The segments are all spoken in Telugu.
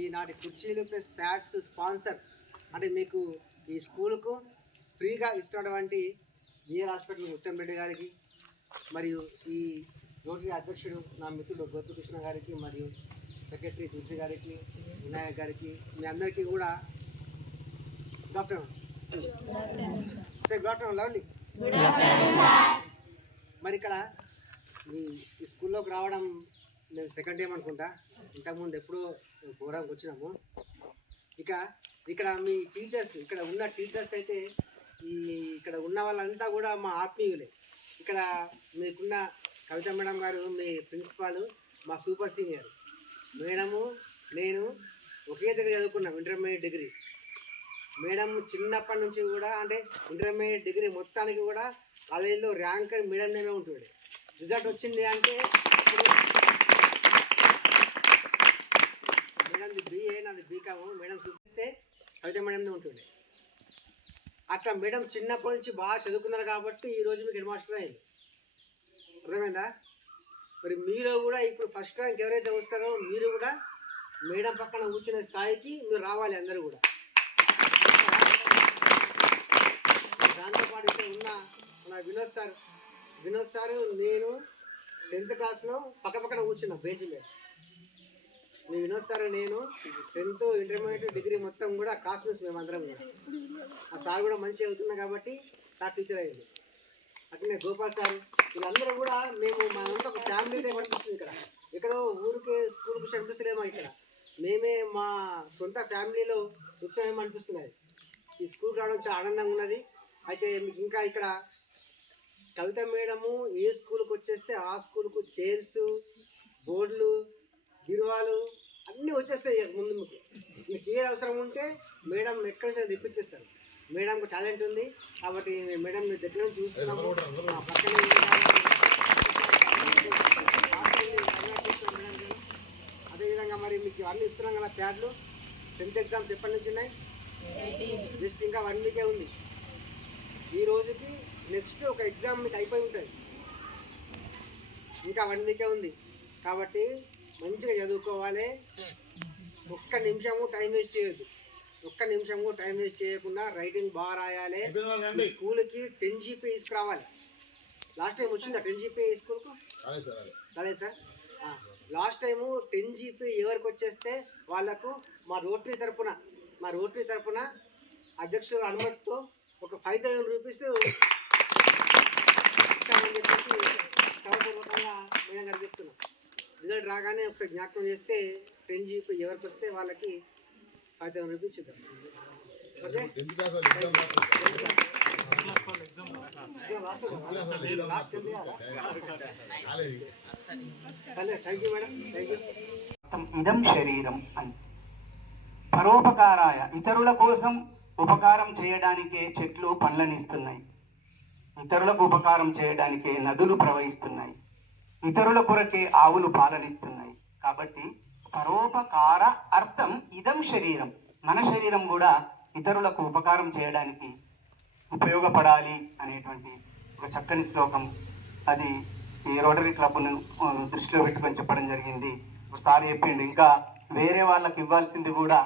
ఈనాటి కుర్చీలు ప్లస్ ప్యాడ్స్ స్పాన్సర్ అంటే మీకు ఈ స్కూల్కు ఫ్రీగా ఇస్తున్నటువంటి బిఆర్ హాస్పిటల్ ముత్యం రెడ్డి గారికి మరియు ఈ రోటరీ అధ్యక్షుడు నా మిత్రుడు గోపికృష్ణ గారికి మరియు సెక్రటరీ తులసి గారికి వినాయక్ గారికి మీ అందరికీ కూడా గుడ్ ఆఫ్టర్నూన్ లవ్లీ. మరి ఇక్కడ ఈ స్కూల్లోకి రావడం నేను సెకండ్ టైం అనుకుంటా, ఇంతకుముందు ఎప్పుడో ప్రోగ్రామ్కి వచ్చినాము. ఇక్కడ మీ టీచర్స్, ఇక్కడ ఉన్న టీచర్స్ అయితే ఇక్కడ ఉన్న వాళ్ళంతా కూడా మా ఆత్మీయులే. ఇక్కడ మీకున్న కవిత మేడం గారు మీ ప్రిన్సిపాల్, మా సూపర్ సీనియర్ మేడము, నేను ఒకే దగ్గర చదువుకున్నాం ఇంటర్మీడియట్ డిగ్రీ. మేడం చిన్నప్పటి నుంచి కూడా అంటే ఇంటర్మీడియట్ డిగ్రీ మొత్తానికి కూడా కాలేజీలో ర్యాంక్ మేడం నేమే ఉంటుండే. రిజల్ట్ వచ్చింది అంటే మేడంది BA నాది బీకాము, మేడం చూపిస్తే కవిత మేడంనే ఉంటుండే. అట్లా మేడం చిన్నప్పటి నుంచి బాగా చదువుకున్నారు కాబట్టి ఈరోజు మీకు హెడ్ మాస్టర్ అయింది. అర్థమైందా? మరి మీరు కూడా ఇప్పుడు ఫస్ట్ ర్యాంక్ ఎవరైతే వస్తారో మీరు కూడా మేడం పక్కన కూర్చునే స్థాయికి మీరు రావాలి అందరూ కూడా. దాంతోపాటు ఇక్కడ ఉన్న మన వినోద్ సార్ నేను 10th క్లాస్లో పక్కన కూర్చున్నా బెంచ్ మీద. మీ వినోద్ సార్ నేను 10th ఇంటర్మీడియట్ డిగ్రీ మొత్తం కూడా క్లాస్మేట్స్ మేమందరం కూడా. ఆ సార్ కూడా మంచిగా అవుతున్నా కాబట్టి సార్ టీచర్ అయ్యింది. అట్లనే గోపాల్ సార్, వీళ్ళందరూ కూడా మేము మనంతా ఒక ఫ్యామిలీ టైప్ అనిపిస్తుంది. ఎక్కడో ఊరికే స్కూల్కి అనిపిస్తలేమో, ఇక్కడ మేమే మా సొంత ఫ్యామిలీలో ఉత్సవం అనిపిస్తున్నది. ఈ స్కూల్కి రావడం చాలా ఆనందంగా ఉన్నది. అయితే మీకు ఇంకా ఇక్కడ కవిత మేడము ఏ స్కూల్కి వచ్చేస్తే ఆ స్కూల్కు చైర్స్, బోర్డులు, బీరువాలు అన్నీ వచ్చేస్తాయి. ముందు మీకు ఏ అవసరం ఉంటే మేడం ఎక్కడి నుంచి తెప్పించేస్తారు. మేడంకు టాలెంట్ ఉంది కాబట్టి మేడం మీ దగ్గర నుంచి చూస్తున్నాము. అదేవిధంగా మరి మీకు అన్నీ ఇస్తున్నాం కదా ప్యాడ్లు. 10th ఎగ్జామ్స్ ఎప్పటి నుంచి ఉన్నాయి? జస్ట్ ఇంకా 1 వీకే ఉంది. ఈ రోజుకి నెక్స్ట్ ఒక ఎగ్జామ్ మీకు అయిపోయి ఉంటుంది. ఇంకా 1 వీకే ఉంది కాబట్టి మంచిగా చదువుకోవాలి. ఒక్క నిమిషము టైం వేస్ట్ చేయకుండా రైటింగ్ బాగా రాయాలి. స్కూల్కి 10 GPA తీసుకురావాలి. లాస్ట్ టైం వచ్చిందా 10 GPA స్కూల్కు? రాలేదు సార్. లాస్ట్ టైము 10 GPA ఎవరికి వచ్చేస్తే వాళ్ళకు మా రోటరీ తరపున అధ్యక్షుల అనుమతితో ఒక 5,000 రూపీస్ ఇస్తామని చెప్పేసి సభపూర్వకంగా మేడం గారు చెప్తున్నాం. రిజల్ట్ రాగానే ఒకసారి జ్ఞాపకం చేస్తే 10 GPA ఎవరికి వస్తే వాళ్ళకి 5,000 రూపీస్ ఇద్దాం. Okay, thank you madam, thank you. ఇదం శరీరం అని పరోపకారాయ, ఇతరుల కోసం ఉపకారం చేయడానికే చెట్లు పండ్లనిస్తున్నాయి, ఇతరులకు ఉపకారం చేయడానికే నదులు ప్రవహిస్తున్నాయి, ఇతరుల కొరకే ఆవులు పాలనిస్తున్నాయి. కాబట్టి పరోపకార అర్థం ఇదం శరీరం, మన శరీరం కూడా ఇతరులకు ఉపకారం చేయడానికి ఉపయోగపడాలి అనేటువంటి ఒక చక్కని శ్లోకం. అది ఈ రోటరీ క్లబ్ను దృష్టిలో పెట్టుకొని చెప్పడం జరిగింది. ఒకసారి చెప్పిండు, ఇంకా వేరే వాళ్ళకి ఇవ్వాల్సింది కూడా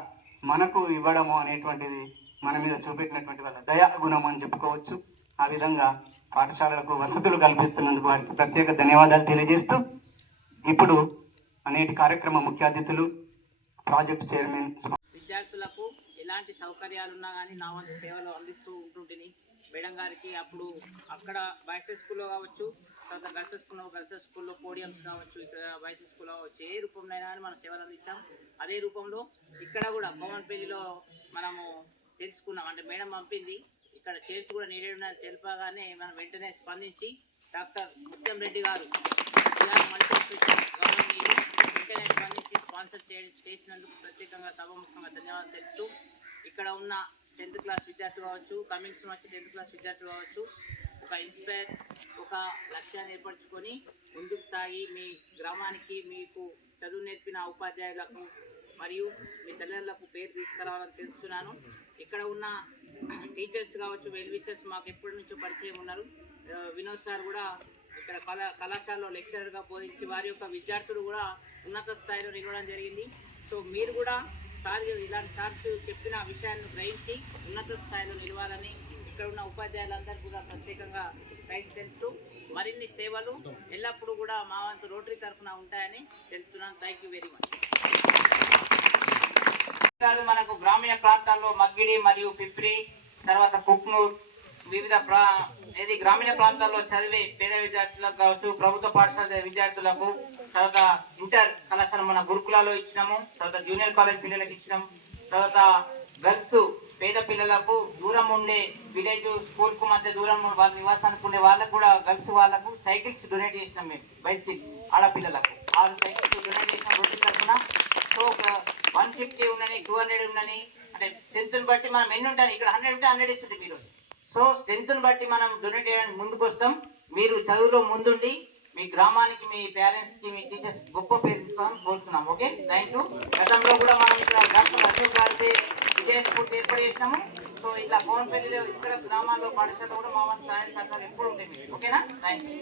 మనకు ఇవ్వడము అనేటువంటిది మన మీద చూపెట్టినటువంటి వాళ్ళ దయా గుణం అని చెప్పుకోవచ్చు. ఆ విధంగా పాఠశాలలకు వసతులు కల్పిస్తున్నందుకు వారికి ప్రత్యేక ధన్యవాదాలు తెలియజేస్తూ, ఇప్పుడు అనేటి కార్యక్రమ ముఖ్య అతిథులు ప్రాజెక్ట్ చైర్మన్. విద్యార్థులకు ఎలాంటి సౌకర్యాలు ఉన్నా కానీ నా వంతు సేవలు అందిస్తూ ఉంటుంటిని. మేడం గారికి అప్పుడు అక్కడ బాయ్స్ స్కూల్లో కావచ్చు, తర్వాత గర్ల్స్ స్కూల్లో పోడియమ్స్ కావచ్చు, ఇక్కడ బాయ్స్ స్కూల్లో కావచ్చు, ఏ రూపంలో అయినా కానీ మనం సేవలు అందించాం. అదే రూపంలో ఇక్కడ కూడా కోమన్పల్లిలో మనము తెలుసుకున్నాం. అంటే మేడం పంపింది, ఇక్కడ చైర్స్ కూడా నీడెడ్ ఉన్నాయని తెలిపగానే మనం వెంటనే స్పందించి డాక్టర్ ముత్యం రెడ్డి గారు వెంటనే స్పందించి స్పాన్సర్ చేసినందుకు ప్రత్యేకంగా సభాముఖంగా ధన్యవాదాలు తెలుపుతూ, ఇక్కడ ఉన్న 10th క్లాస్ విద్యార్థులు కావచ్చు, కమింగ్స్ వచ్చి 10th క్లాస్ విద్యార్థులు కావచ్చు, ఒక ఇన్స్పైర్ ఒక లక్ష్యాన్ని ఏర్పరచుకొని ముందుకు సాగి మీ గ్రామానికి మీకు చదువు నేర్పిన ఉపాధ్యాయులకు మరియు మీ తల్లిదండ్రులకు పేరు తీసుకురావాలని తెలుస్తున్నాను. ఇక్కడ ఉన్న టీచర్స్ కావచ్చు, వెల్ విషర్స్ మాకు ఎప్పటి నుంచో పరిచయం ఉన్నారు. వినోద్ సార్ కూడా ఇక్కడ కళాశాలలో లెక్చరర్గా బోధించి వారి యొక్క విద్యార్థులు కూడా ఉన్నత స్థాయిలో నిలవడం జరిగింది. సో మీరు కూడా కూడా సార్ ఇలాంటి సార్స్ చెప్పిన విషయాన్ని గ్రహించి ఉన్నత స్థాయిలో నిలవాలని ఇక్కడ ఉన్న ఉపాధ్యాయులందరూ కూడా ప్రత్యేకంగా రైతు తెలుపుతూ మరిన్ని సేవలు ఎల్లప్పుడూ కూడా మా వంతు రోటరీ తరఫున ఉంటాయని తెలుపుతున్నాను. Thank you very much. మనకు గ్రామీణ ప్రాంతాల్లో మగ్గిడి మరియు పిప్రి, తర్వాత కుక్నూర్, వివిధ గ్రామీణ ప్రాంతాల్లో చదివే పేద విద్యార్థులకు కావచ్చు, ప్రభుత్వ పాఠశాల విద్యార్థులకు, తర్వాత ఇంటర్ కళాశాల మన గురుకులాలో ఇచ్చినాము, తర్వాత జూనియర్ కాలేజ్ పిల్లలకు ఇచ్చినాము, తర్వాత గర్ల్స్ పేద పిల్లలకు దూరం ఉండే విలేజ్ స్కూల్ కు మధ్య దూరం వాళ్ళ నివాసానికి ఉండే వాళ్ళకు కూడా గర్ల్స్ వాళ్ళకు సైకిల్స్ డొనేట్ చేసినాం మేము. బైసికల్స్ ఆడపిల్లలకు 6 సైకిల్స్ డొనేట్ చేసిన రోడ్డు తరఫున. సో 150 ఉండని, 200 ఉండని, అంటే స్ట్రెంత్ని బట్టి మనం ఎన్ని ఉంటాయి, ఇక్కడ 100 ఉంటే 100 ఇస్తుంది మీరు. సో స్ట్రెంత్ని బట్టి మనం డొనేట్ చేయడానికి ముందుకు వస్తాం. మీరు చదువులో ముందుండి మీ గ్రామానికి, మీ పేరెంట్స్కి, మీ టీచర్స్ గొప్ప పేరు తీసుకోవాలని కోరుతున్నాం. Okay, thank you. గతంలో కూడా మనం ఇక్కడ డాక్టర్ అశోక్ గారి విజయ స్ఫూర్తి ఏర్పాటు చేసినాము. సో ఇట్లా కోనపల్లిలో ఇక్కడ గ్రామాల్లో పాఠశాలలో కూడా మా వంతు సహాయ సహకారం ఎప్పుడు ఉంటాయి మీకు. ఓకేనా, థ్యాంక్ యూ.